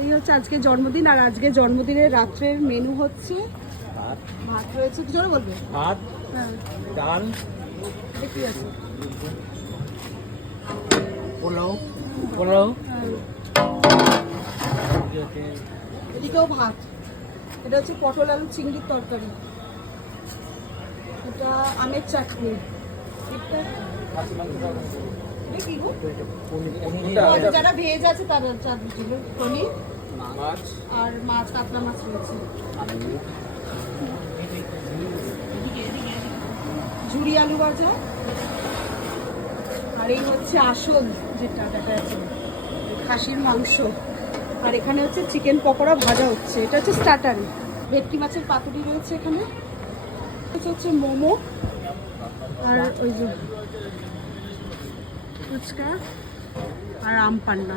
এই হচ্ছে আজকে জন্মদিন, আর আজকে জন্মদিনের রাত্রের মেনু হচ্ছে ভাত রয়েছে, জোরে বলবে। ভাত, হ্যাঁ, ডাল, এটা কি আছে? পোলাও, হ্যাঁ। এদিকেও ভাত। এটা হচ্ছে পটল আলু চিংড়ির তরকারি, এটা আমের চাটনি, এটা কি গো? যারা ভেজ আছে তারা পনির মাছ আর মাছ, কাতলা মাছ রয়েছে, ঝুরি আলু ভাজা, আর এই হচ্ছে আসল যেটা দেখা যাচ্ছে খাসির মাংস, আর এখানে হচ্ছে চিকেন পকোড়া ভাজা হচ্ছে, এটা হচ্ছে স্টার্টার। ভেটকি মাছের পাতুরি রয়েছে এখানে, এটা হচ্ছে মোমো, আর ওই যে ফুচকা আর আম পান্না।